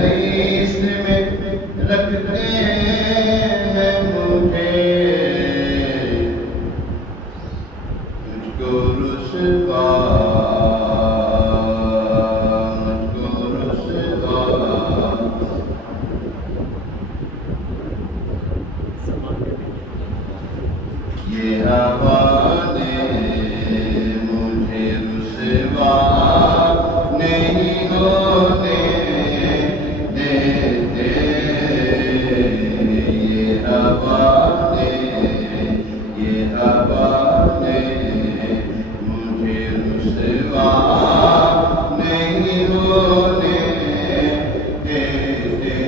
فہرست میں رکھتے ہیں مجھے، مجھ کو رسوا یہ ہوا نے مجھے رسوا نہیں ہونے دیتے، یہ ہوا نے مجھے رسوا نہیں ہونے دیتے،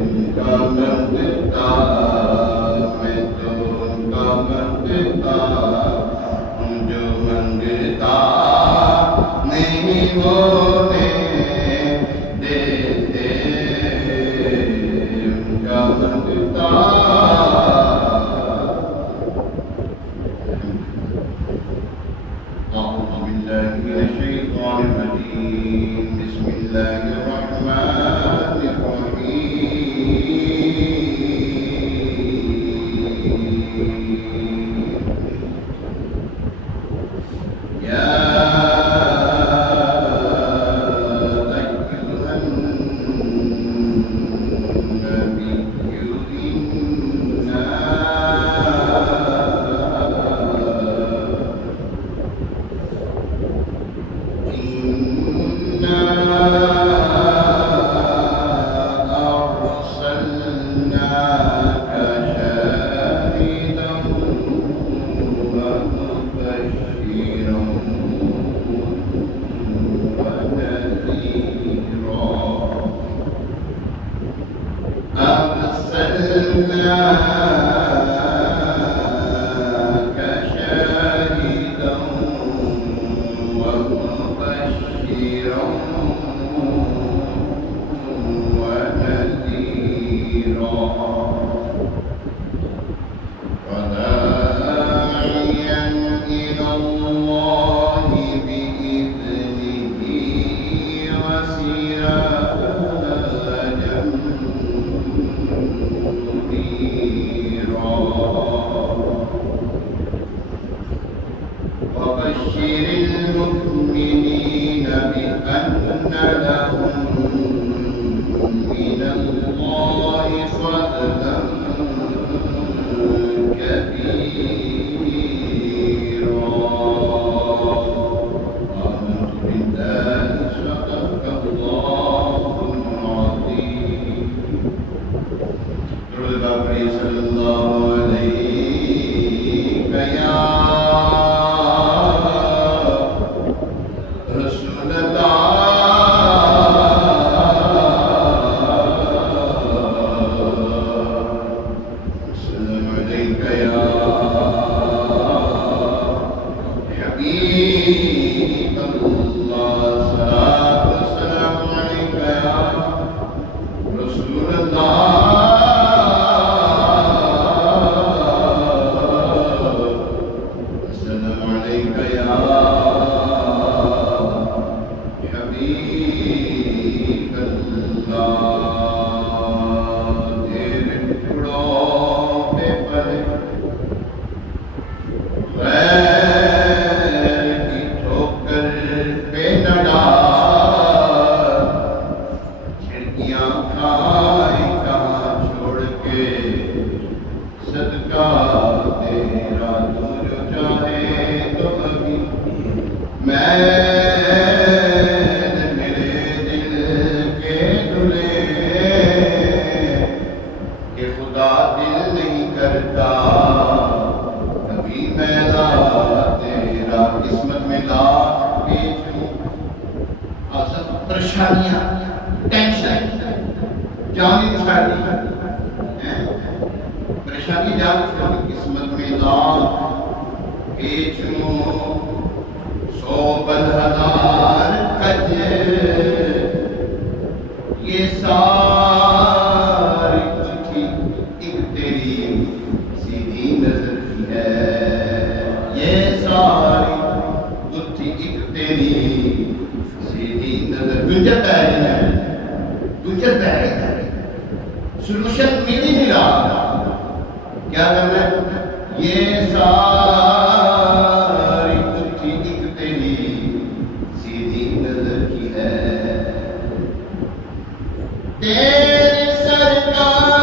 ان کا منگتا جو منگتا نہیں ہونے دیتے، ان کا منگتا اعوذ باللہ من الشیطان الرجیم، بسم اللہ الرحمن الرحیم، یا وبشر المؤمنين بأن لهم من الله فضلا كبيرا. آمنت بالله صدق الله العظيم. درود بر صلی اللہ علیہ یا پریشانیاں، ٹینشن، جانی چھاڑی پریشانی جانی چھاڑی قسمت میں دار ایچنو 100,000 کج یہ ساری کچھی ایک تیری سیدھی نظر کی ہے، یہ ساری کچھی ایک تیری سیدھی نظر. دوجے پہ رہے سلوشن مل ہی نہیں رہا. کیا کرنا ہے؟ یہ ساری پتھی ایک تیری سیدھی نظر کی ہے. تیری سرکار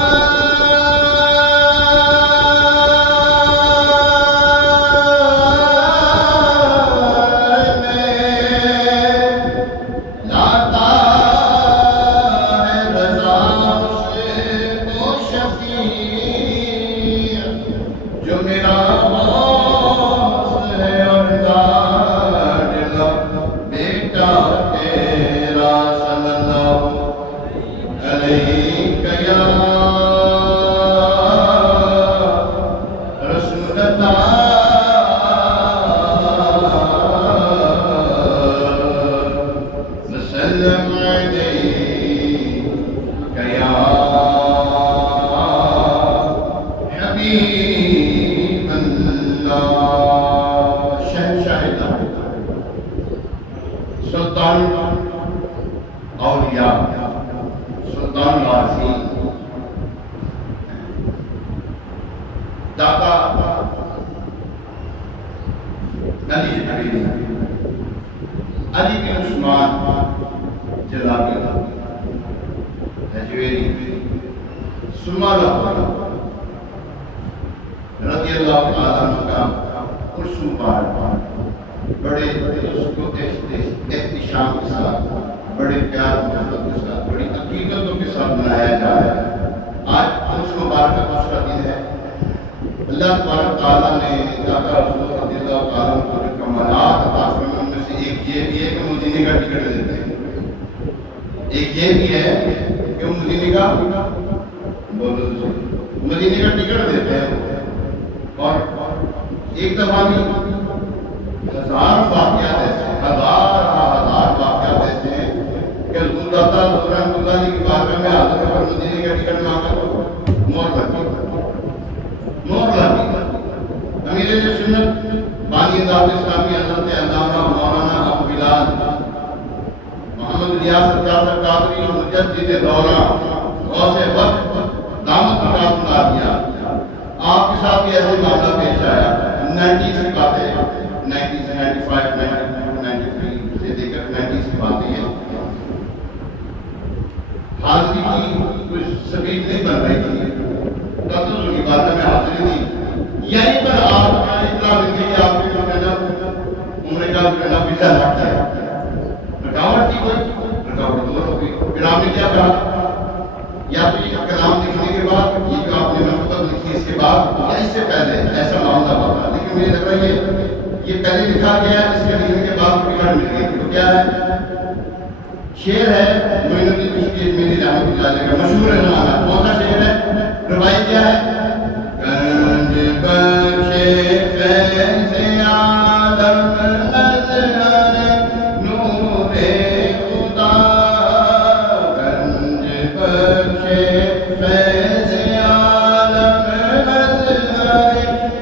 علی بن عثمان جلابی حجویری سمالہ رضی اللہ تعالیٰ عنہ کا قرصوں پار بڑے اس کو احتشام کے ساتھ بڑے پیار محبت کے ساتھ بڑی عقیدتوں کے ساتھ منایا جا رہا ہے. آج اس مبارکہ دوسرا دن ہے. اللہ تبارک تعالیٰ نے داتا رسول رضی اللہ تعالیٰ عنہ کو جو کمالات عطا فرمائے ان میں سے ایک یہ بھی ہے کہ مدینے کا ٹکٹ دیتے ہیں. ایک یہ بھی ہے کہ مدینے کا ٹکٹ دیتے ہیں. اور ایک دفعہ بھی ہزار واقعات ایسے ہزار واقعات ایسے ہیں کہ حضور داتا رحمۃ اللہ علیہ کی بارگاہ میں حاضر ہو کر مدینے کا ٹکٹ مانگا تو مور لگی. امیر سنت بانی دعوت اسلامی حضرت علامہ مولانا ابو بلال محمد ریاض ستار قادری اور مجدد دورہ غوث وقت دامت مقام دیا. آپ کے ساتھ بھی ایسے معاملہ پیش آیا. 90 کی باتیں 90 سے 95 92 93 سے لے کر 90 کی باتیں ہیں. حاضری کی کچھ سبیل نہیں بن رہی تھی. قدر کی باتیں میں حاضری تھی. یہیں پر آپ کا اطلاع مل گئی کہ آپ کے جو جناب عمر کا جناب ویزا لگ گیا. رکاوٹ تھی کوئی رکاوٹ دور ہو گئی. پھر آپ نے کیا کہا یا تو یہ کلام لکھنے کے بعد یہ جو آپ نے مکتب لکھی اس کے بعد یا اس سے پہلے ایسا معاملہ ہوا تھا. لیکن مجھے لگ رہا ہے یہ پہلے لکھا گیا ہے. اس کے لکھنے کے بعد ٹکٹ مل گئی. تو کیا ہے شعر ہے معین الدین چشتی اجمیری رحمۃ اللہ علیہ کا مشہور ہے زمانہ. کون سا شعر ہے؟ روایت کیا ہے؟ گنج بخشے فیض عالم اظہر نور خدا. گنج بخشے فیض عالم اظہر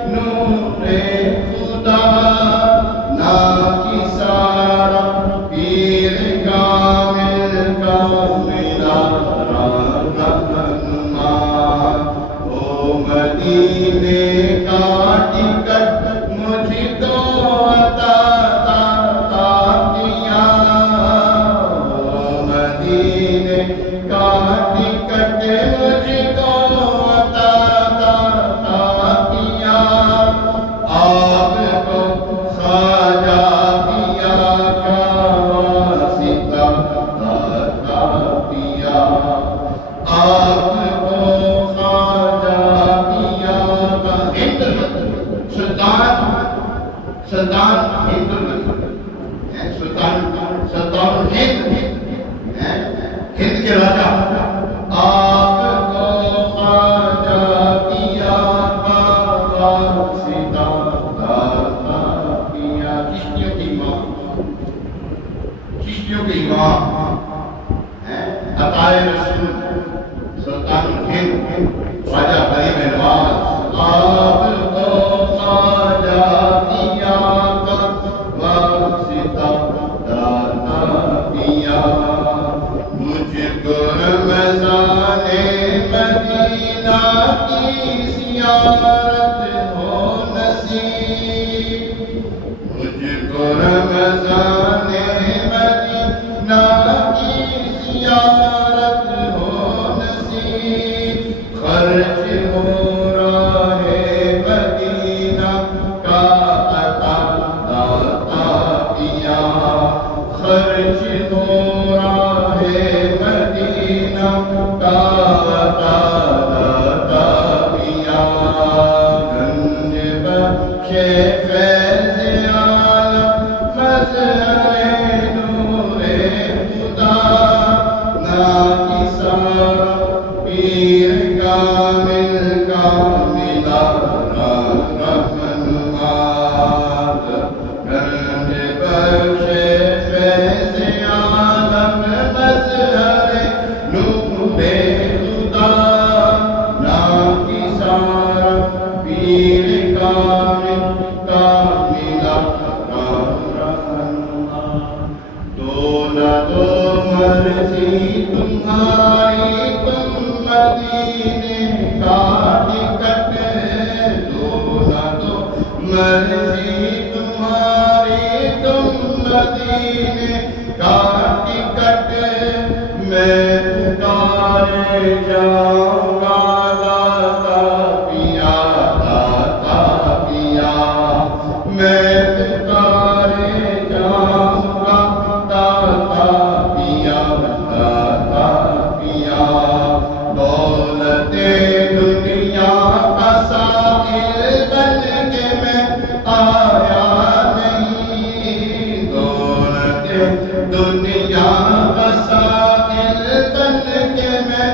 نور خدا. نا کی سارا پیر کامل کاملہ رہنما. او مدینے کا ٹکٹ مجھ کو عطا کیا. او مدینے کا ٹکٹ مجھ کو عطا کیا. آپ کو خواجہ پیا کا واسطہ عطا کیا. آپ کو خواجہ پیا کا سلطان ہند سلطان ہند کے راجا. آپ کو خواجہ پیا کا واسطہ عطا کیا. چشتیوں کی ماں عطائے رسول سلطان ہند خواجہ غریب نواز. آپ کو خواجہ پیا کا واسطہ عطا کیا. مدینہ کی زیارت ہو نصیب، مجھ کو رمضان مدینہ کی زیارت ہو نصیب، خرچ ہو راہ مدینہ کا عطا داتا پیا، خرچ ہو راہ مدینہ کا عطا داتا پیا، گنج بخشے فیض عالم مظہر نور خدا، ناکسارا پیر کامل کاملہ رہنما، گنج بخشے فیض عالم مظہر نور خدا، ناکسارا پیر کامل کاملہ رہنما، دولت و مرضی تمہاری تم مدینے کا ٹکٹ، دولت و مرضی تمہاری تم مدینے کا ٹکٹ، میں پکارے جاؤں گا داتا پیا، داتا پیا، میں پکارے جاؤں گا داتا پیا، داتا پیا، دولت دنیا کا سائل بن کے میں آیا نہیں، دولت دنیا کا سائل بن کے میں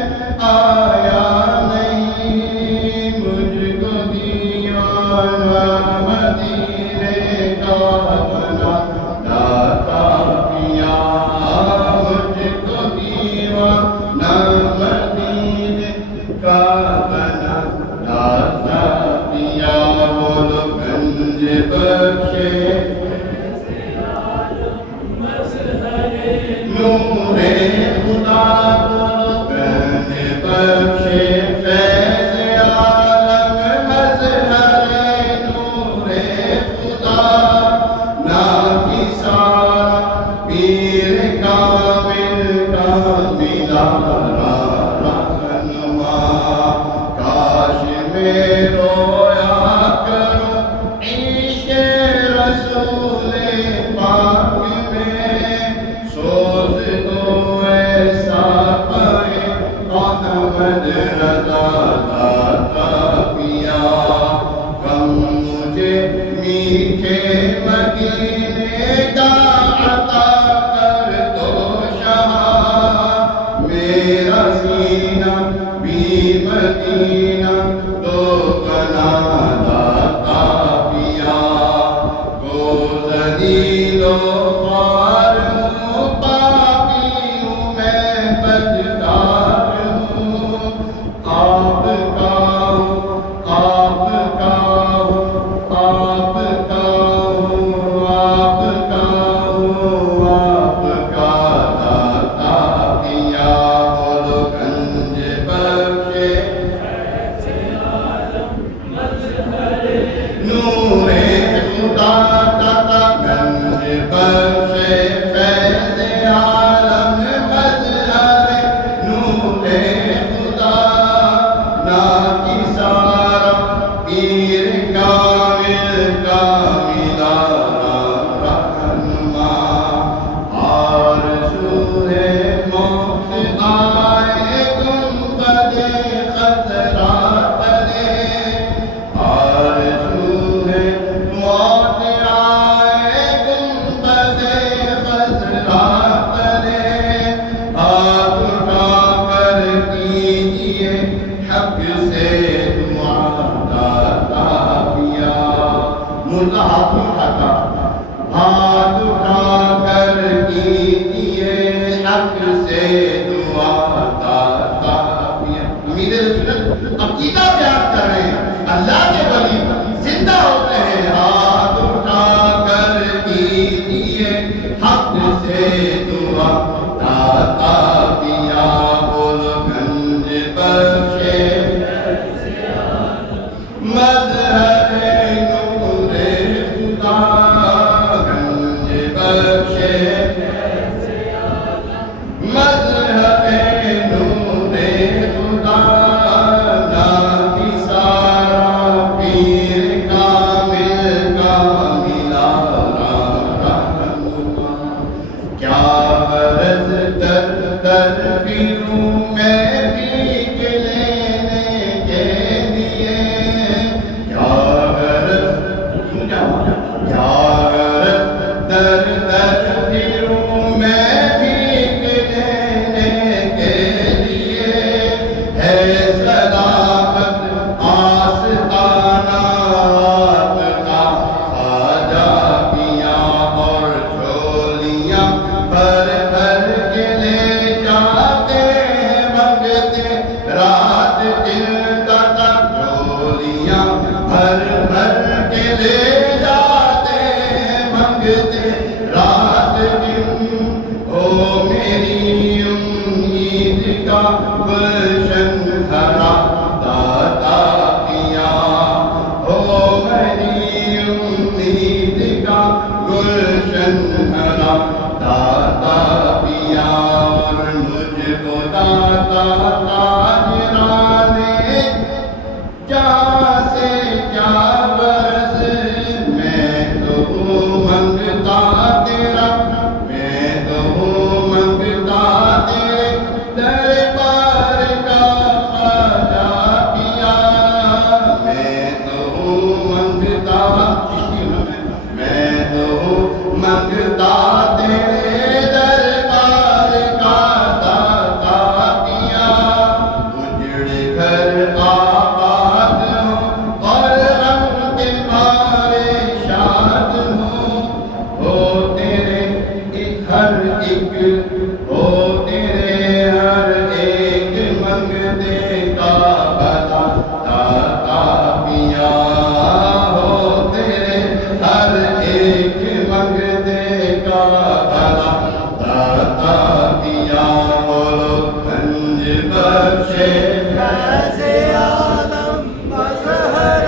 آیا نہیں، مجھ کو دیوانہ مدینے کا بنا داتا پیا، مجھ کو دیوانہ مدینے کا بنا داتا پیا، بولو گنج بخشے نور خدا، بولو گنج بخشے فیض عالم مظہر نور خدا، ناکسارا پیر کامل کاملہ رہنما، کاش میں رویا کروں عشق رسول پاک میں، سوز تو ایسا پائے احمد رضا داتا پیا، غم مجھے میٹھے مدینے کا عطا کر دو شاہ، میرا سینہ بھی مدینہ تو بنا داتا پیا، گو ذلیل و خوار ہوں پاپی ہوں میں بدکار ہوں، آپ کا ہوں آپ کا ہوں آپ کا ہوں آپ کا ہوں آپ کا داتا پیا، بولو گنج بخشے نور خدا، داتا گنج بخشے فیض عالم مظہر نور خدا، ناکسارا پیر کامل کاملہ رہنما، آرزو ہے موت آئے گنبد خضرا تلے، آرزو ہے موت آئے گنبد خضرا تلے، ہاتھ اٹھا کر کیجئے حق سے دعا داتا پیا، مردہ ہاتھ نہیں اٹھاتا، ہاتھ اٹھا کر کیجئے حق سے دعا داتا پیا، امید رسولت عقیدہ بیان کر رہے ہیں، اللہ کے ولی زندہ ہوتے ہیں، ہاتھ اٹھا کر کیجئے حق سے دعا داتا پیا، بولو گنج پھروں میں بھیگ لینے کے لیے کیا غرض کیا غرض در در پھروں میں بھیگ لینے کے لیے ہے سلامت آستانہ اپنا خواجہ پیاں اور جھولیاں بھر بھر کے لے جاتے منگتے رات دن تک جھولیاں بھر بھر کے لے جاتے منگتے رات دن ہو میری امید کا گلشن بھرا داتا پیا ہو میری امید کا گلشن بھرا داتا پیا اور مجھ کو داتا تاجران جہاں سے کیا غرض میں تو ہوں منگتا تیرا میں تو ہوں منگتا تیرے دربار کا خواجہ پیا میں تو ہوں منگتا میں تو ہوں منگتا تیرے دربار کا داتا پیا اجڑ گھر آباد ہوں اور غم کے مارے شاد ہوں ہو تیرے ہر ایک ہو تیرے ہر ایک منگتے کا بھلا داتا پیا ہو تیرے ہر ایک منگتے کا بھلا داتا پیا بولو گنج بخشے فیض عالم مظہر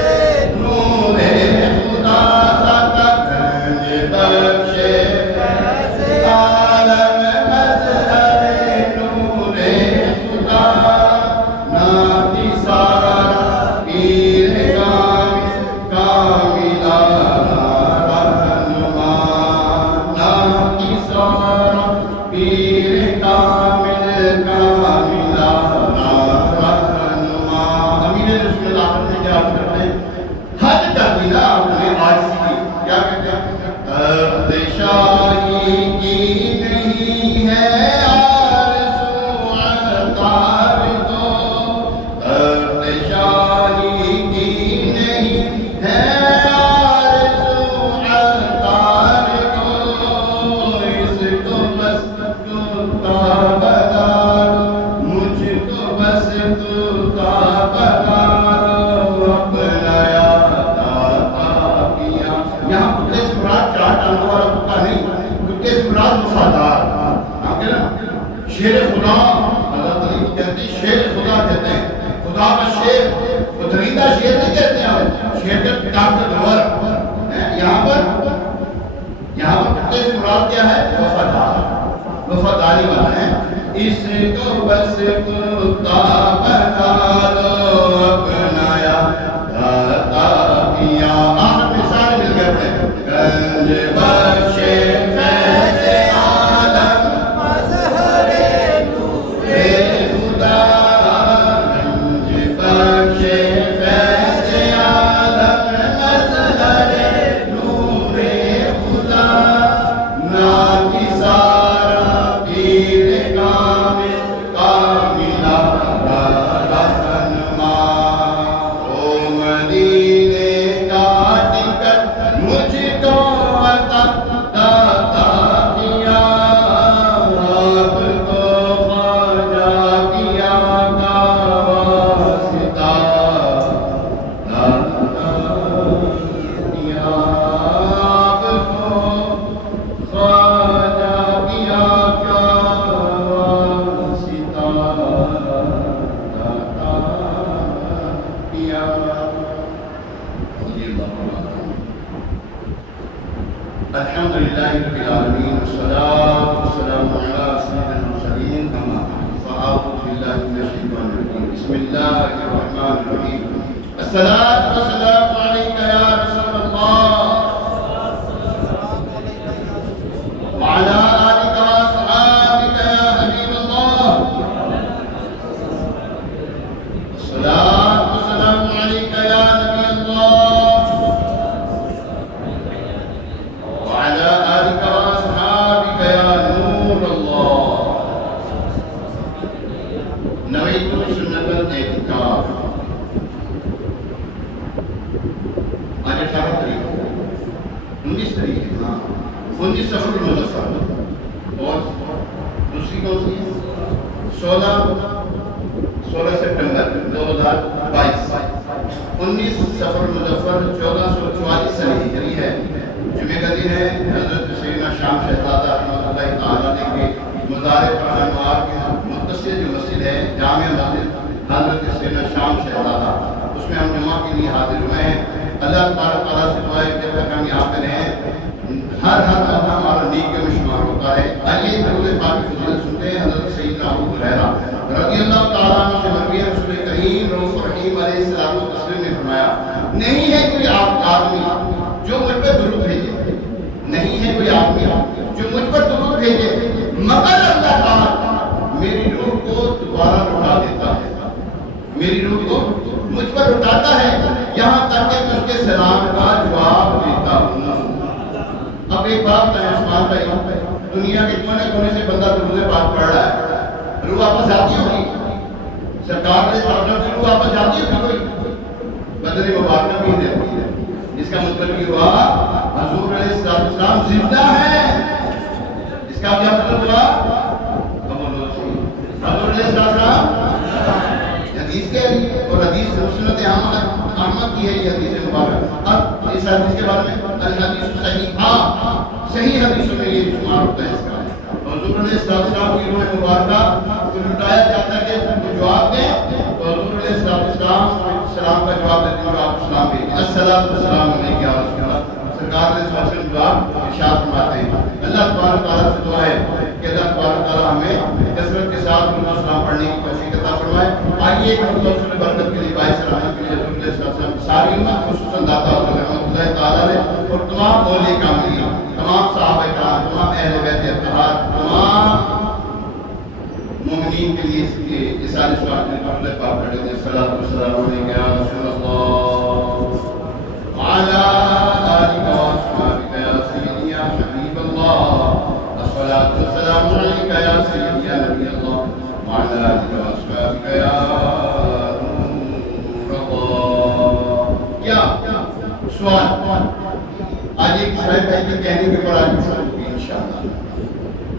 نور خدا داتا گنج بخشے فیض عالم مظہر نور خدا ناتی سارا پیر کاملہ رہنما ناتی سارا پیر کامل کاملہ رہنما امیر رسول اللہ نے کیا کرتے ہیں حد کر دینا آپ نے آج سی کیا کہتے ہیں تخت شاہی کی نہیں ہے آرزو عطار تو تخت شاہی کی نہیں ہے آرزو عطار تو اس کو بس کتا بنا لو مجھ کو بس کتا بنا لو اپنا یا داتا پیا یہاں کتے سے مراد چار ٹانگوں والا کتا نہیں کتے سے مراد وفادار آپ کہتے ہیں شیر خدا اللہ تعالیٰ کو کہتے ہیں شیر خدا کہتے ہیں خدا کا شیر وہ درندہ شیر نہیں کہتے ہیں شیر کا طاقتور یہاں پر کتے سے مراد کیا ہے وفادار وفاداری والا ہے اس کو بس کتا بنا لو اپنا یا داتا پیا آخر میں سارے مل گئے پڑے گنج بخشے فیض عالم مظہر نور خدا گنج بخشے فیض عالم مظہر نور خدا ناکی سارا پیر کامل کاملہ رہنما او مدینے کا ٹکٹ مجھ کو عطا داتا پیا آپ کو خواجہ پیا کا واسطہ داتا پیا آپ کو خواجہ پیا کا واسطہ داتا پیا الحمد للہ رب العالمین والصلاة والسلام علی سید المرسلین اما بعد فاعوذ باللہ من الشیطان الرجیم بسم اللہ الرحمن الرحیم الصلاة والسلام علیک یا رسول اللہ وعلى آلك وأصحابك يا حبيب الله نویت سنت الاعتکاف آج 18 تاریخ 19 تاریخ ہے، ہاں 19 سفر المظفر، اور دوسری کون سی ہے 16 سپٹمبر 2022، 19 سفر المظفر 1444 ہجری ہے، جمعہ کا دن ہے۔ حضرت سیدنا شام شہزادہ رحمۃ اللہ تعالیٰ نے کے مزار پر انوار کے متصل جو مسجد ہے جامع مسجد حضرت سیدنا شام شہزادہ، اس میں ہم جمعہ کے لیے حاضر ہوئے ہیں۔ اللہ تعالیٰ سے دعا ہے کہ جب تک ہم یہاں پہ رہیں ہر لمحہ ہمارا نیکیوں میں شمار ہوتا ہے۔ آئیے درود پاک کی فضیلت سنتے ہیں۔ حضرت سیدنا ابو ہریرہ رضی اللہ تعالیٰ عنہ سے مروی ہے، رسول کریم رؤوف رحیم علیہ الصلوۃ والتسلیم نے فرمایا، نہیں ہے کوئی آدمی جو مجھ پر درود بھیجے، نہیں ہے کوئی آدمی جو مجھ پر درود بھیجے مگر اللہ تعالیٰ میری روح کو دوبارہ لوٹا دیتا ہے، میری روح کو مجھ پر لوٹاتا ہے، یہاں تک کہ میں اس کے سلام کا جواب دیتا ہوں۔ اب ایک بات ہے عثمان بھائی، دنیا کے کونے کونے سے بندہ درود پاک پڑھ رہا ہے، روح واپس آتی ہوگی؟ سرکار نے صاحب کی روح واپس آتی ہوگی؟ کوئی بدن مبارکہ بھی دیتی ہے، اس کا مطلب یہ ہوا حضور علیہ السلام زندہ ہے۔ اس کا کیا مطلب ہوا؟ حضور علیہ السلام حدیث کہہ رہی ہے، اور حدیث مسند احمد کی ہے یہ حدیث مبارک۔ اب اس حدیث کے بارے میں الحدیث صحیح، صحیح حدیثوں میں یہ شمار ہوتا ہے اس کا۔ حضور علیہ السلام کی روح مبارکہ کو لٹایا جاتا ہے کہ جواب دیں، تو حضور علیہ السلام کا جواب دیتے ہیں، آپ سلام بھیجیں، السلام والسلام علیکم یا رسول اللہ۔ سرکار نے جواب ارشاد فرماتے ہیں۔ اللہ تبارک تعالیٰ سے دعا ہے کہ اللہ تبارک تعالیٰ ہمیں کثرت کے ساتھ درود و سلام پڑھنے کی توفیق عطا فرمائے۔ آئیے ایک مرتبہ برکت کے لیے باعث رحمت کے لیے حضور علیہ السلام ساری امت خصوصاً داتا حضرت رحمۃ اللہ تعالیٰ نے اور تمام اولیاء کاملین، تمام صحابہ کرام، تمام اہل بیت اطہار، تمام مومنین کے لیے اس سارے سوال میں پڑھنے پاک پڑھے تھے۔ الصلاۃ والسلام علیک یا رسول اللہ وعلی آلک واصحابک یا سیدی یا حبیب اللہ، الصلاۃ والسلام علیک یا سیدی یا نبی اللہ وعلی آلک واصحابک یا نور اللہ۔ کیا سوال آج ایک اسلام بھائی کے کہنے کے پر آج شروع ہوگی انشاءاللہ۔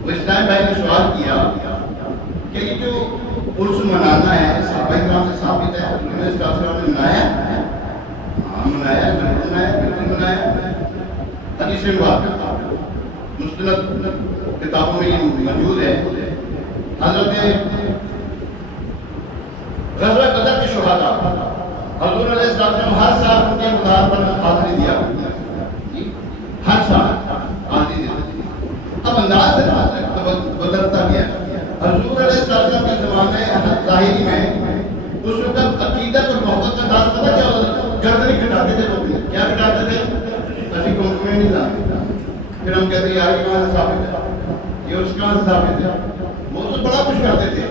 وہ اسلام بھائی نے سوال کیا کہ یہ جو عرس منانا ہے صحابہ کرام سے ثابت ہے، حضور علیہ السلام نے منایا؟ ہاں منایا، ضرور منایا، بالکل منایا۔ حدیث مبارکہ مستند کتابوں میں یہ موجود ہے۔ حضرت غزوہ بدر کے شہداء حضور علیہ السلام ہر سال ان کے مزار پر حاضری دیا، ہر سال حاضری دیتے۔ اب انداز بدلتا گیا۔ حضور علیہ السلام کے زمانے ظاہری میں اس وقت عقیدت اور محبت کا انداز پتہ کیا ہوتا تھا؟ گردنیں کٹاتے تھے لوگ، کیا کٹاتے تھے؟ ایسی کمپنی نہیں لاتے، پھر ہم کہتے ہیں یار یہ کہاں سے ثابت ہے، یہ اس کہاں سے ثابت ہے؟ وہ تو بڑا کچھ کرتے تھے،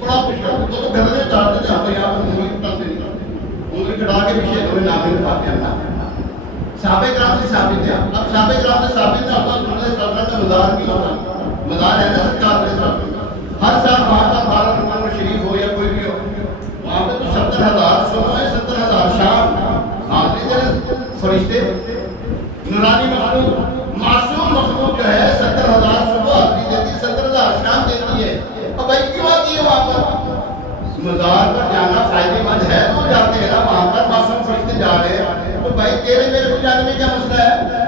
بڑا کچھ کرتے تھے، وہ تو گردنیں کاٹتے تھے، ہم تو یہاں پر انگلی کٹاتے نہیں، انگلی کٹا کے پیچھے ہمیں نام نہیں لکھاتے ہیں۔ صحابہ کرام سے ثابت ہے۔ اب صحابہ کرام سے ثابت ہے، اب حضور علیہ السلام کا مزار کیوں ہوتا؟ مزار ہے نا سرکار علیہ السلام، ہر سال وہاں پر بارہ رکن شریف ہو یا کوئی بھی ہو، وہاں پہ تو 70,000 سوائے 70,000 شام حاضری دے فرشتے، نورانی مخلوق، معصوم مخلوق جو ہے 70,000 صبح حاضری دیتی، 70,000 شام دیتی ہے۔ اب بھائی کیوں آتی ہے وہاں پر؟ مزار پر جانا فائدے مند ہے تو جاتے ہیں نا، وہاں پر معصوم فرشتے جا رہے ہیں، تو بھائی تیرے میرے کو جانے میں کیا مسئلہ ہے؟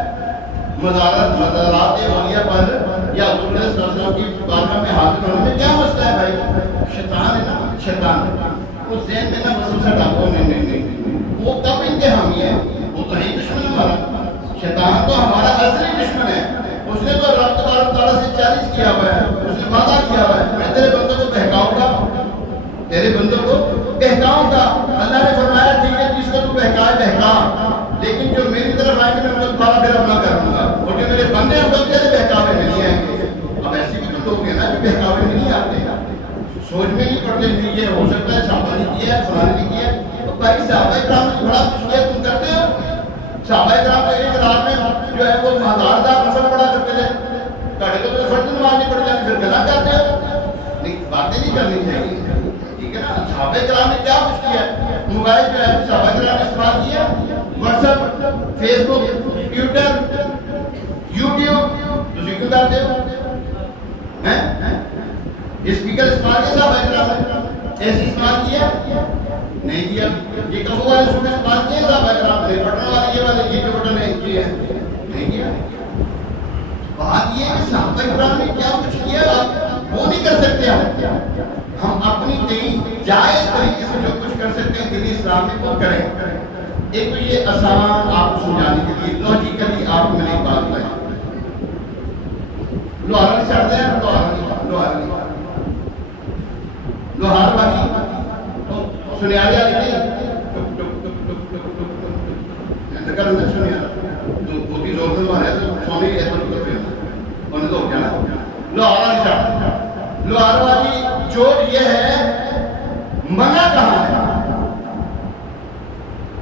مزارات اولیاء پر یا حضور علیہ السلام کی بارگاہ میں حاضر ہونے میں کیا مسئلہ ہے بھائی؟ شیطان ہے نا، شیطان اس ذہن میں نا مسلسل ڈالو، نہیں، وہ کب انتہامی ہے؟ وہ تو ہے دشمن ہمارا، شیطان تو ہمارا اصلی دشمن ہے۔ اس نے تو رب تبارک تعالیٰ سے چیلنج کیا ہوا ہے، اس نے وعدہ کیا ہوا ہے میں تیرے بندوں کو بہکاؤں گا، تیرے بندوں کو بہکاؤں گا۔ اللہ نے فرمایا ٹھیک ہے جس کو تو بہکائے بہکا، لیکن جو میری طرف آئیں گے میں ان کو دوبارہ پھر اپنا کر دوں گا، اور جو میرے بندے ہیں وہ تیرے بہکاوے میں نہیں آئیں گے۔ اب ایسے بھی تو لوگ ہیں نا جو بہکاوے میں نہیں آتے، سوچ میں نہیں پڑتے نہیں یہ ہو سکتا ہے صحابہ نے کیا ہے، فلاں نے کیا ہے۔ تو بھائی صحابہ کرام نے بڑا کچھ کیا، تم کرتے ہو؟ صحابہ کرام کا ایک رات میں جو ہے وہ ہزار نفل پڑھا کرتے تھے، تاڑے کو تو فرض نماز نہیں پڑھ جاتی، پھر گلا کرتے ہو؟ نہیں، باتیں نہیں کرنی چاہیے، ٹھیک ہے نا. صحابہ کرام نے کیا کچھ کیا؟ موبائل جو ہے صحابہ کرام نے استعمال کیا. واٹس ایپ، فیس بک، ٹویٹر، یوٹیوب تسی کیوں کرتے ہو؟ اسپیکر استعمال کیا صحابہ کرام نے؟ ایسے استعمال کیا نہیں کیا. یہ کفو والے سوٹ استعمال کیے صحابہ کرام نے؟ بٹن والے یہ جو بٹن ہے یہ ہے نہیں کیا. بات یہ ہے کہ صحابہ کرام نے کیا کچھ کیا آپ وہ نہیں کر سکتے. ہم اپنی دین جائز طریقے سے جو کچھ کر سکتے ہیں دینی اسلام میں وہ کریں. ایک تو یہ آسان آپ کو سمجھانے کے لیے لاجیکلی آپ کو میں نے ایک بات بتائی. لوہار نہیں چڑھ دیا، لوہار والی سنیارے والی نہیں کر اندر سنیارا تو بہت زور سے مارا تو سونے ایسا رکر پہ انہیں تو ہو گیا نا. لوہار والی چڑھ، لوہار والی چوٹ یہ ہے منع کہاں ہے؟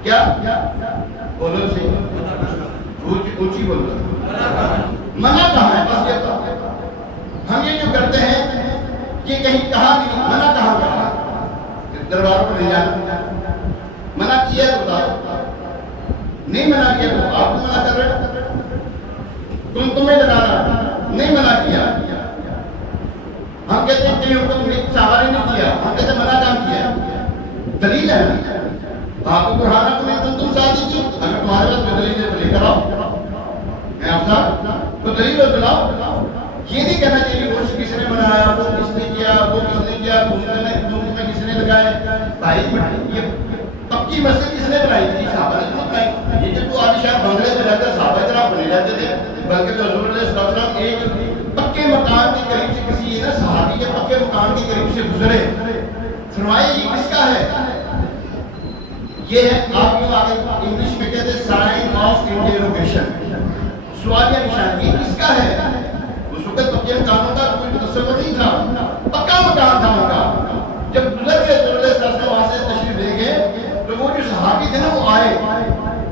کیا بولو سی اونچی بولو منع کہاں ہے؟ بس یہ تو ہم یہ جو کرتے ہیں یہ کہیں کہاں بھی منع کہاں کرنا؟ درباروں پر نہیں جانا. منع کیا تو بتاؤ، نہیں منع کیا تو آپ کو منع کر رہے ہو. تمہیں لگانا نہیں منع کیا. ہم کہتے ہیں کہیں حکم صحابہ نے نہیں کیا، ہم کہتے ہیں منع کام کیا. دلیل ہے آپ کو برہانہ کو نہیں تم ساتھ دیجیے. اگر تمہارے پاس کوئی دلیل ہے تو لے کر آؤ. میں آپ صاحب تو دلیل اور دلاؤ. یہ نہیں کہنا چاہیے وہ کس نے بنایا، وہ کس نے کیا، وہ کس نے کیا، میں کس نے لگائے. بھائی یہ پکی مسجد کس نے بنائی تھی؟ صحابہ نے کیوں بنائی؟ یہ جب تو آدھی شاہ بنگلے میں رہتا صحابہ کرام بنے رہتے تھے، بلکہ حضور علیہ السلام ایک پکے مکان کے قریب سے کسی نا صحابی کے پکے مکان کے قریب سے گزرے. فرمایا یہ کس کا ہے؟ یہ ہے آپ کیوں آگے انگلش میں کہتے ہیں سائن آف انٹروگیشن، سوالیہ نشان. یہ کس کا ہے؟ اس وقت پکے مکانوں کا کوئی تصور نہیں تھا، پکا مکان تھا ان کا. جب گزر گئے حضور علیہ السلام وہاں سے تشریف لے گئے تو وہ جو صحابی تھے نا وہ آئے،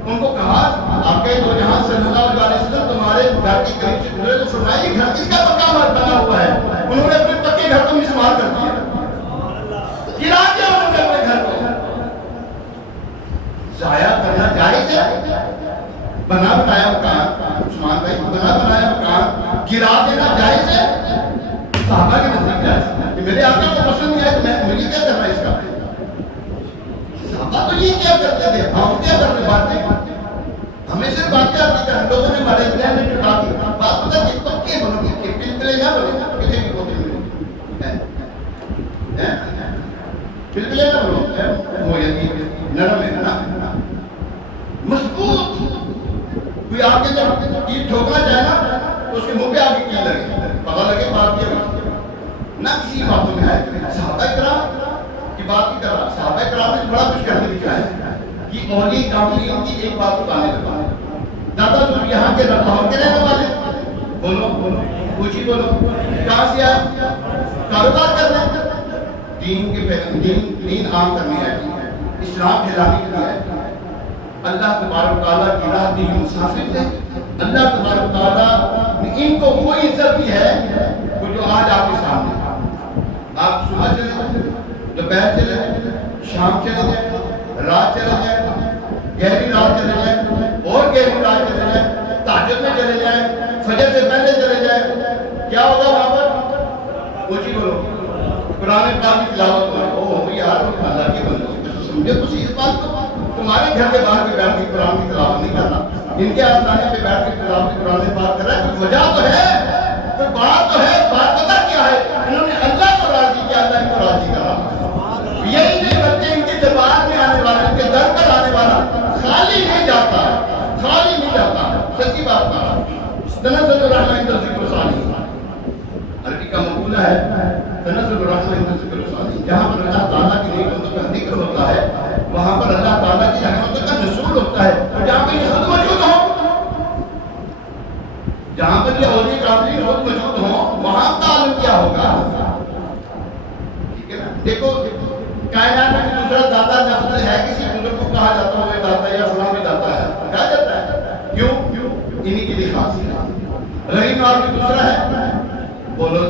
ان کو کہا آپ کے دو جہاں صلی اللہ علیہ وسلم تمہارے گھر کے قریب سے گزرے تو فرمایا یہ گھر کس کا پکا بنا ہوا ہے؟ انہوں نے اپنے پکے گھر کو مسمار کر دیا، گرا دیا انہوں نے اپنے گھر کو. ضائع کرنا جائز ہے؟ بنا بنایا مکان عثمان بھائی بنا بنایا مکان گرا دینا جائز ہے؟ صحابہ کے نزدیک جائز ہے کہ میرے آقا کو پسند نہیں آئے تو مجھے کیا کرنا ہے اس کا؟ صحابہ تو یہ کیا کرتے تھے، ہم کیا کرتے باتیں؟ ہمیں صرف باتیں آتی کریں. لوگوں نے ہمارے ذہن میں جٹا دی بات پتہ کہ پکے بنو گے کہ پلپلے نہ بنو کسی بھی پوتے میں پلپلے نہ بنو وہ یعنی نرم ہے نا مضبوط. کوئی آپ کے جب کیل ٹھوکنا چاہے نا تو اس کے منہ پہ آپ کی کیل لگے پتہ لگے بات کیا نہ کسی باتوں میں آئے کریں. صحابہ کرام کی بات کی طرح صحابہ کرام نے بڑا کچھ کرنے دکھایا ہے. یہ اولیاء کاملین کی ایک بات بتانے لگا. دادا تو یہاں کے لاہور کے رہنے والے بولو پوچھی بولو کہاں سے آپ کاروبار کر رہے ہیں؟ دین کے دین عام کرنے آئے، اسلام پھیلانے کے لیے آئے. اللہ تبارک تعالیٰ کی راہ میں یہ مسافر تھے. اللہ تبارک تعالیٰ نے ان کو وہ عزت دی ہے وہ جو آج آپ کے سامنے. آپ صبح چلے جائیں، دوپہر چلے جائیں، شام چلے جائیں، رات چلے جائیں، گہری رات چلے جائیں اور گہری رات چلے جائیں، تہجد میں چلے جائیں، فجر سے پہلے چلے جائیں، کیا ہوگا وہاں پر؟ پوچھی بولو قرآن پاک کی تلاوت کرو. اوہ یار اللہ کے بندے سمجھے کسی اس بات کو. تمہارے گھر کے باہر پہ بیٹھ کے قرآن کی تلاوت نہیں کرنا، ان کے آستانے پہ بیٹھ کے تلاوت قرآن پاک کر رہا ہے. کوئی وجہ تو ہے، کوئی بات تو ہے. بات پتہ کیا ہے؟ انہوں نے اللہ کو راضی کیا، اللہ کو راضی کرا. یہی نہیں بلکہ ان کے دربار میں آنے والا، ان کے در پر آنے والا خالی نہیں جاتا، خالی نہیں جاتا. سچی بات کہا. تنزل الرحمہ عند ذکر ثانی، عربی کا مقولہ ہے تنزل الرحمہ عند ذکر ثانی. جہاں پر اللہ تعالیٰ کی نعمتوں کا ذکر ہوتا ہے وہاں پر اللہ تعالیٰ کی رحمتوں کا نزول ہوتا ہے. اور جہاں پر یہ خود موجود ہوں، جہاں پر یہ اولیاء کاملین خود موجود ہوں، وہاں کا عالم کیا ہوگا؟ ٹھیک ہے نا. دیکھو کائنات میں دوسرا داتا نفس ہے، کسی بزرگ کو کہا جاتا ہے وہ داتا یا فلاں بھی داتا ہے، کہا جاتا ہے. کیوں؟ انہی کی خاص ہے. غریب نواز بھی دوسرا ہے، بولو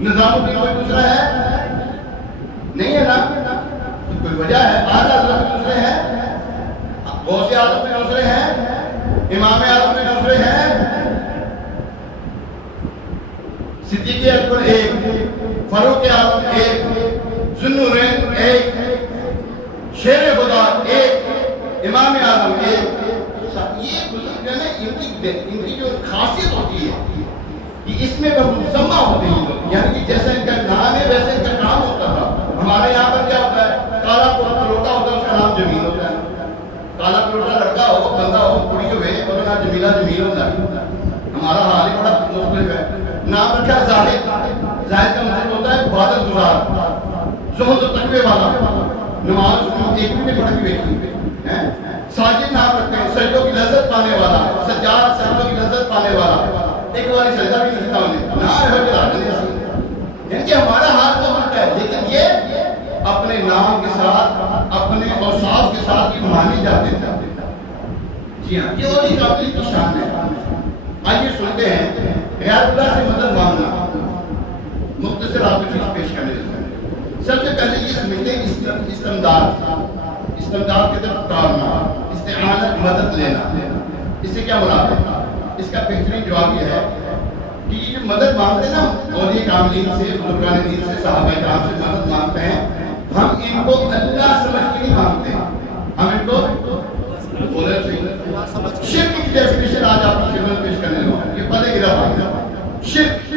نظام الدین کوئی دوسرا ہے نہیں امام اعظم میں دوسرے ہیں صدیق اکبر ایک، فاروق اعظم ایک، ذوالنورین ایک، شیر خدا ایک، امام اعظم ایک۔ یہ بزرگ جو ہے نا ان کی جو خاصیت ہوتی ہے کہ اس میں مسمہ ہوتے ہیں لوگ، یعنی کہ جیسا ان کا نام ہے ویسے ان کا کام ہوتا تھا۔ ہمارے یہاں پر کیا ہوتا ہے، کالا کلوٹا ہوتا ہے، اس کا نام جمیل ہوتا ہے۔ کالا کلوٹا لڑکا ہو، بندہ ہو، کڑی ہوئے، اس کا نام جمیلہ جمیل ہوتا ہے۔ ہمارا حال ہی بڑا مختلف ہے۔ نام رکھا زاہد، زاہد کا مطلب ہوتا ہے عبادت گزار، زہد و تقوی والا، نماز ایک بھی نہیں پڑھ کے بیٹھی ہے۔ ساجد نام رکھتے ہیں، سجدوں کی لذت پانے والا، سجاد سجدوں کی لذت پانے والا، ایک والی سجدہ بھی نہیں ہونے نہ ہے کہ راہ نہیں سی، یعنی کہ ہمارا حال تو بنتا ہے، لیکن یہ اپنے نام کے ساتھ اپنے اوصاف کے ساتھ یہ مانی جاتے تھے۔ جی ہاں، یہ وہی قابل کی شان ہے۔ آئیے سنتے ہیں غیر اللہ سے مدد مانگنا، مختصر آپ کو چیز پیش کرنے دیتا ہے۔ سب سے پہلے یہ سمجھتے ہیں استمداد، استمداد کے طرف پکارنا، استعانت مدد لینا، اس سے کیا مراد ہے؟ اس کا بہترین جواب یہ ہے کہ یہ جو مدد مانگتے ہیں نا اولیاء کاملین سے، بزرگان دین سے، صحابہ کرام سے مدد مانگتے ہیں، ہم ان کو اللہ سمجھ کے نہیں مانگتے، ہم ان کو بولے صحیح شرک کی ڈیفینیشن آج آپ کی خدمت پیش کرنے لگا ہوں۔ یہ پتہ گرا بات، شرک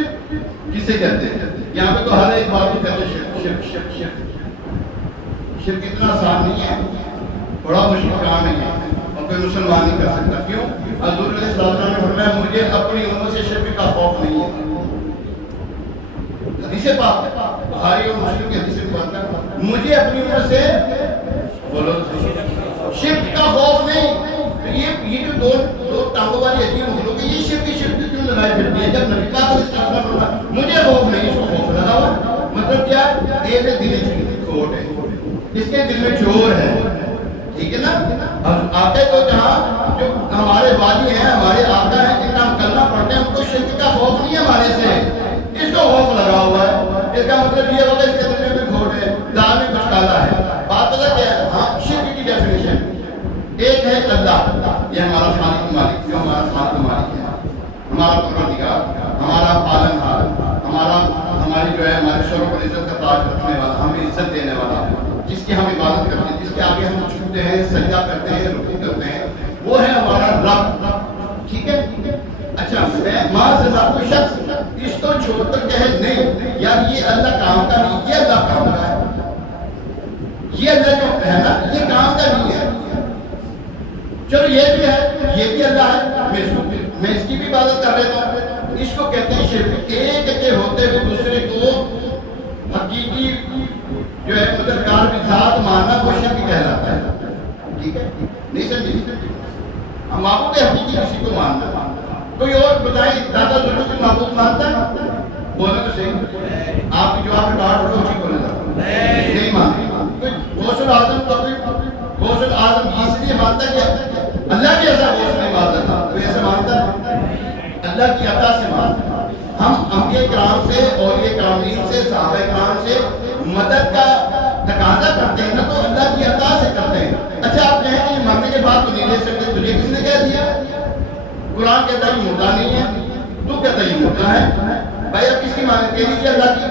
کسے کہتے ہیں؟ یہاں پہ تو ہر ایک بات کو کہتے ہیں شرک شرک شرک شرک۔ شرک اتنا آسان نہیں ہے، بڑا مشکل کام نہیں ہے، اور کوئی مسلمان نہیں کر سکتا۔ کیوں؟ حضور علیہ السلام نے فرمایا مجھے اپنی امت سے شرک کا خوف نہیں ہے۔ حدیث پاک بخاری اور مسلم کی حدیث پاک ہے، مجھے اپنی امت سے بولو شرک کا خوف نہیں۔ یہ جو دو ٹانگوں والی عجیب مخلوق ہے، یہ شرک کیوں لگائے پھرتی ہے؟ جب نبی پاک علیہ السلام نے فرمایا مجھے خوف نہیں، اس کو خوف لگا ہوا، مطلب کیا ہے؟ یہ دل کی کھوٹ ہے، اس کے دل میں چور ہے، ٹھیک ہے نا؟ آتے تو جہاں جو ہمارے والی ہیں، ہمارے آقا ہیں، جن کا ہم کلمہ پڑھتے ہیں، ان کو شرک کا خوف نہیں ہے ہمارے سے، اس کو خوف لگا ہوا ہے۔ اس کا مطلب یہ ہوگا اس کے دل میں کوئی کھوٹ ہے، دال میں کچھ کالا ہے۔ بات پتہ کیا ہے؟ ہاں، شرک کی ڈیفینیشن ایک ہے اللہ، یہ ہمارا خالق مالک، جو ہمارا خالق مالک ہے، ہمارا پروردگار، ہمارا پالن ہار، ہماری جو ہے ہمارے شور پر عزت کا تاج رکھنے والا، ہمیں عزت دینے والا، جس کی ہم عبادت کرتے ہیں، جس کے آگے ہم جھکتے ہیں، سجدہ کرتے ہیں، رکوع کرتے ہیں، وہ ہے ہمارا رب، ٹھیک ہے؟ اچھا، معاذ اللہ کوئی شخص اس کو چھوڑ کر کہے نہیں یار یہ اللہ کام کا نہیں، یہ اللہ کام کا ہے، یہ اللہ جو ہے نا یہ کام کا نہیں ہے، چلو یہ بھی ہے، یہ بھی اللہ ہے، میں اس کی بھی عبادت کر لیتا ہوں، اس کو کہتے ہیں شرک۔ ایک کے ہوتے ہوئے دوسرے کو حقیقی جو ہے مددگار بھی ذات ماننا وہ شرک کہلاتا ہے، ٹھیک ہے؟ نہیں سمجھے؟ ہم معبود حقیقی کسی کو ماننا، کوئی اور بتائیں دادا ضرور کوئی معبود مانتا ہے؟ بولے تو صحیح، آپ کی جواب میں کہا اٹھو اسی بولے تھا نہیں مانتا۔ کوئی غوث الاعظم کا کوئی غوث الاعظم اس لیے مانتا کہ اللہ بھی ایسا غوث نہیں مانتا تھا، کوئی ایسا مانتا ہے؟ اللہ کی عطا سے مانتا ہے۔ ہم انبیاء کرام سے، اولیاء کرامین سے، صحابہ کرام سے مدد کا تقاضا کرتے ہیں نا تو اللہ کی عطا سے کرتے ہیں۔ اچھا آپ کہیں کہ مرنے کے بعد تو نہیں لے سکتے، تجھے کس نے کہہ دیا؟ قرآن کہتا ہے یہ مردہ نہیں ہے، تو کہتا ہے یہ مردہ ہے، بھائی اب کس کی مانیں؟ تیری کی اللہ کی؟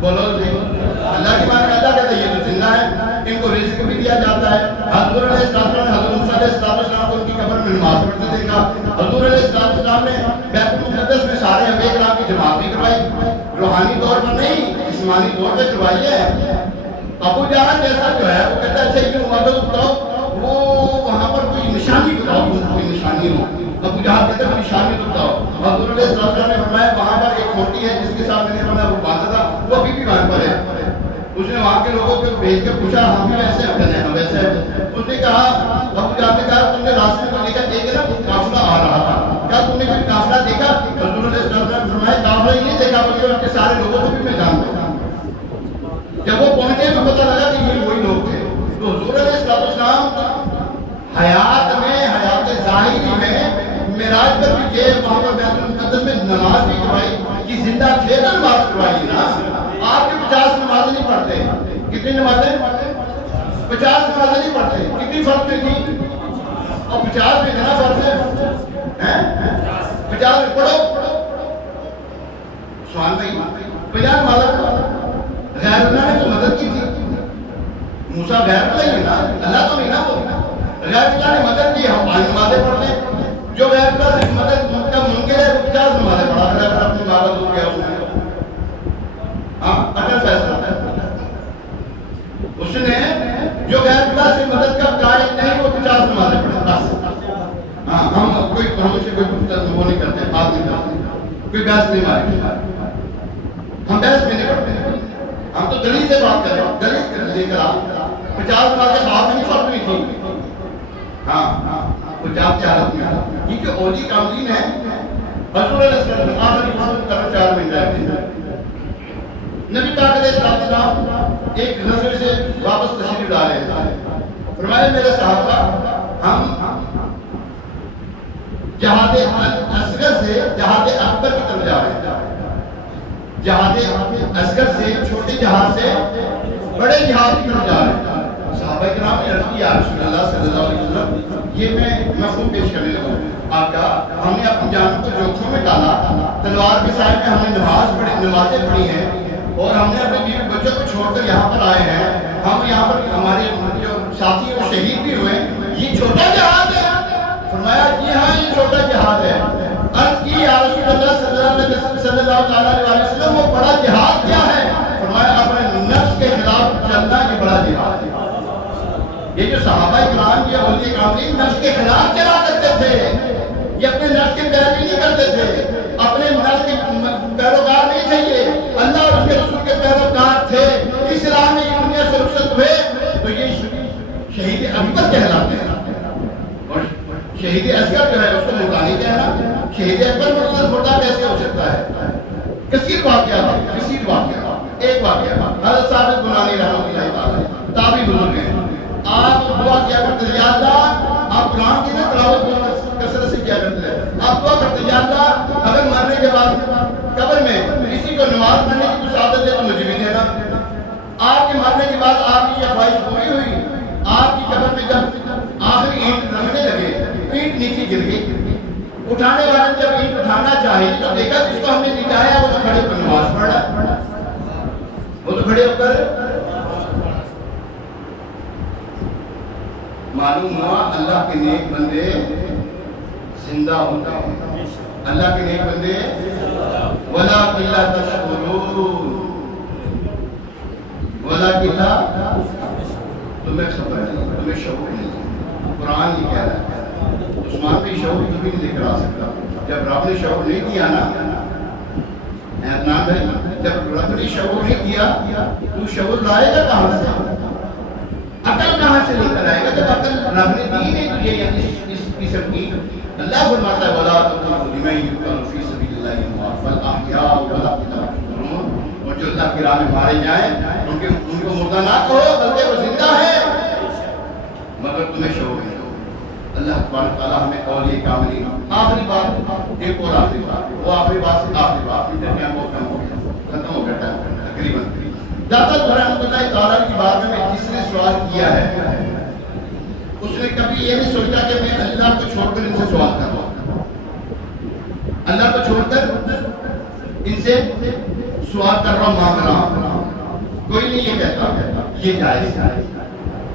بولو اللہ کی مانیں، اللہ کہتا ہے یہ تو زندہ ہے، ان کو رزق بھی دیا جاتا ہے۔ حضور علیہ السلام نے حضرت موسیٰ علیہ السلام کو ان کی قبر میں نماز پڑھتے دیکھا، حضور علیہ السلام نے بیت المقدس میں سارے انبیاء کرام کی جماعت بھی کروائی، روحانی طور پر نہیں جسمانی طور پہ کروائی ہے۔ ابو جہل جیسا جو ہے وہ کہتا ہے اچھا یہ مدد بتاؤ، وہ وہاں پر کوئی نشانی بتاؤ، کوئی نشانی ہو۔ ابو جہل کہتے ہیں نشانی بتاؤ، حضور علیہ السلام نے فرمایا وہاں پر ایک کھوٹی ہے جس کے ساتھ میں نے فرمایا وہ باندھا تھا، وہ ابھی بھی وہاں پر ہے۔ اس نے وہاں کے لوگوں کو بھیج کے پوچھا ہم بھی ویسے ہیں، ہم ویسے ہیں۔ اس نے کہا ابو جہل نے کہا تم نے راستے کو دیکھا، ایک نا قافلہ آ رہا تھا، کیا تم نے کوئی قافلہ دیکھا؟ حضور علیہ السلام نے فرمایا قافلہ ہی نہیں دیکھا بلکہ ان کے سارے لوگوں کو بھی میں جانتا ہوں۔ جب وہ پہنچے تو پتہ لگا کہ یہ وہی لوگ تھے۔ تو حضور علیہ السلام حیات میں، حیات ظاہری میں معراج پر بھی گئے، وہاں پر بیت المقدس میں نماز بھی کروائی، یہ زندہ تھے نا نماز کروائی نا۔ آپ کے 50 نمازیں نہیں پڑھتے، کتنی نمازیں؟ 50 نمازیں نہیں پڑھتے، کتنی فرض میں تھی؟ اور 50 میں اتنا فرض ہے 50 میں پڑھو سبحان بھائی 50 نمازیں پڑھو غیر اللہ نے تو مدد کی تھی موسیٰ غیر اللہ ہی ہے نا اللہ تو نہیں نا وہ غیر اللہ نے مدد کی ہم 5 نمازیں پڑھتے ہیں جو غیر اللہ سے مدد کا ممکن ہے 50 نمازیں پڑھا اگر اپنی مدد ہو گیا اس نے ہاں اٹل فیصلہ اس نے جو غیر اللہ سے مدد کا قائل نہیں وہ 50 نمازیں پڑھے بس ہاں ہم کوئی ہم سے کوئی وہ نہیں کرتے بات نہیں کرتے کوئی بحث نہیں مارے ہم بحث میں نہیں کرتے ہم تو دلیل سے بات کر رہے ہیں دلیل لے کر آپ 50 نمازیں صحابہ نہیں فرض ہوئی تھی ہاں وہ جاتے حالت میں یہ جو اولی کاملین ہے حضور علیہ السلام آخری مسلم کرنا 4 مہینے رہتے نبی پاک علیہ السلام ایک غزوے سے واپس تشریف لا رہے ہیں فرمایا میرے صحابہ ہم جہاد اصغر سے جہاد اکبر کی طرف جا رہے ہیں جہاد اصغر سے چھوٹے جہاد سے بڑے جہاد کی طرف جا رہے ہیں صحابہ کرام نے عرض کی یا رسول اللہ صلی اللہ علیہ وسلم یہ میں مفہوم پیش کرنے لگا آپ کا ہم نے اپنی جان کو جوکھوں میں ڈالا تلوار کے سائے میں ہم نے نمازیں پڑھی ہیں اور ہم نے اپنے بیوی بچوں کو چھوڑ کر یہاں پر آئے ہیں ہم یہاں پر ہمارے جو ساتھی ہیں وہ شہید بھی ہوئے یہ چھوٹا جہاد ہے فرمایا جی ہاں یہ چھوٹا جہاد ہے عرض کی یا رسول اللہ صلی اللہ علیہ وسلم وہ بڑا جہاد کیا ہے فرمایا اپنے نفس کے خلاف چلنا یہ بڑا جہاد ہے یہ جو صحابہ کرام یہ اولیاء کاملین نفس کے خلاف چلا کرتے تھے یہ اپنے نفس کے پیروی نہیں کرتے تھے اپنے نفس کے پیروکار نہیں تھے یہ اللہ اور اس کے رسول کے پیروکار تھے اس راہ میں یہ دنیا سے رخصت ہوئے تو یہ شہید اکبر کہلاتے ہیں اور شہید اصغر جو ہے اس کو مردہ نہیں کہنا شہید اکبر مردہ کیسے ہو سکتا ہے کثیر واقعہ ایک واقعہ حضرت ثابت بنانی رحمۃ اللہ تعالی تابعی بزرگ ہیں آپ دعا کیا کرتے ہیں یا اللہ آپ قرآن کی نا تلاوت کثرت سے کیا کرتے ہیں آپ دعا کرتے ہیں یا اللہ اگر مرنے کے بعد قبر میں کسی کو نماز پڑھنے کی کچھ عادت ہے تو مجھے بھی دینا آپ کے مرنے کے بعد آپ کی یہ خواہش پوری ہوئی آپ کی قبر میں جب آخری اینٹ رکھنے لگے اینٹ نیچے گر گئی اٹھانے والے نے جب اینٹ اٹھانا چاہیے تو دیکھا جس کو ہم نے نکایا وہ تو کھڑے ہو کر نماز پڑھ رہا ہے وہ تو کھڑے ہو کر معلوم ہوا اللہ کے نیک بندے زندہ ہوتے ہیں اللہ کے نیک بندے ولا قلہ تشکرون ولا قلہ تمہیں خبر نہیں تمہیں شعور نہیں قرآن یہ کہہ رہا ہے عثمان بھی شعور کبھی نہیں لے کر آ سکتا جب رب نے شعور نہیں دیا نا جب رب نے شعور نہیں دیا تو شعور لائے گا کہاں سے عقل کہاں سے لے کر آئے گا جب عقل رب نے دی نہیں تجھے یعنی اس قسم کی اللہ فرماتا ہے ولا تقولوا لمن يقتل في سبيل الله اموات بل احياء ولكن لا تشعرون اور جو اللہ کی راہ میں مارے جائیں ان کو مردہ نہ کہو بلکہ وہ زندہ ہے مگر تمہیں شعور نہیں ہو اللہ تبارک تعالیٰ ہمیں اولیاء کاملین آخری بات ایک اور آخری بات وہ آخری بات سے آخری بات درمیان بہت کم ہو گیا ختم ہو گیا تقریباً داتا رحمۃ اللہ تعالیٰ کی بات میں جس نے سوال کیا ہے اس نے کبھی یہ نہیں سوچا کہ میں اللہ کو چھوڑ کر ان سے سوال کر رہا ہوں اللہ کو چھوڑ کر ان سے سوال کر رہا ہوں مانگ رہا ہوں کوئی نہیں یہ کہتا یہ جائز ہے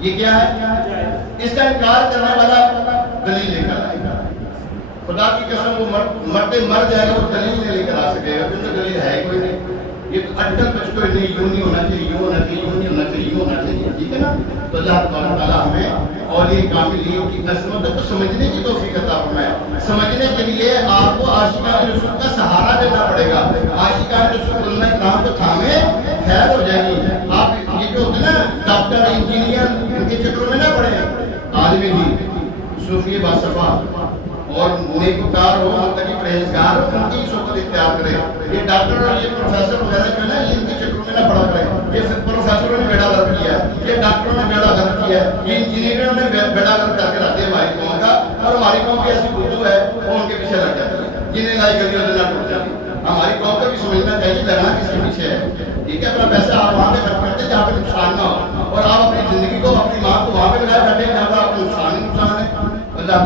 یہ کیا ہے اس کا انکار کرنے والا دلیل لے کر آئے گا خدا کی قسم وہ مرتے مر جائے گا وہ دلیل نہیں لے کر آ سکے گا کیونکہ دلیل ہے کوئی نہیں یہ اٹکل بچ کوئی نہیں یوں نہیں ہونا چاہیے یوں ہونا چاہیے یوں نہیں ہونا چاہیے یوں ہونا چاہیے ٹھیک ہے نا تو اللہ تبارک تعالیٰ ہمیں اولیاء کاملین کی عظمت کو سمجھنے کی توفیق عطا فرمائے سمجھنے کے لیے آپ کو عاشقان رسول کا سہارا دینا پڑے گا عاشقان رسول علماء کرام کو تھامے خیر ہو جائے گی آپ یہ جو ہوتے نا ڈاکٹر انجینئر ان کے چکروں میں نہ پڑے عالم دین صوفی باصفا اور نیکوکار ہو متقی پرہیزگار ہو ان کی صحبت اختیار کرے یہ ڈاکٹر اور یہ پروفیسر وغیرہ جو ہے نا یہ ان کے چکروں میں نہ پڑا کرے یہ پروفیسروں نے بیڑا غرق کیا ہے یہ ڈاکٹروں نے بیڑا غرق کیا ہے یہ انجینئروں نے بیڑا غرق کر کے رکھتے ہیں ہماری قوم کا اور ہماری قوم کی ایسی اردو ہے وہ ان کے پیچھے لگ جاتی ہے جنہیں لائی گلی اور نہ ٹوٹ جاتی ہماری قوم کو بھی سمجھنا چاہیے لگنا کس کے پیچھے ہے ٹھیک ہے اپنا پیسہ آپ وہاں پہ خرچ کرتے ہیں جہاں پہ نقصان نہ ہو اور آپ اپنی زندگی کو اپنی ماں کو وہاں پہ بنائے بیٹھے جہاں پر آپ کو نقصان ہی نقصان ہے اللہ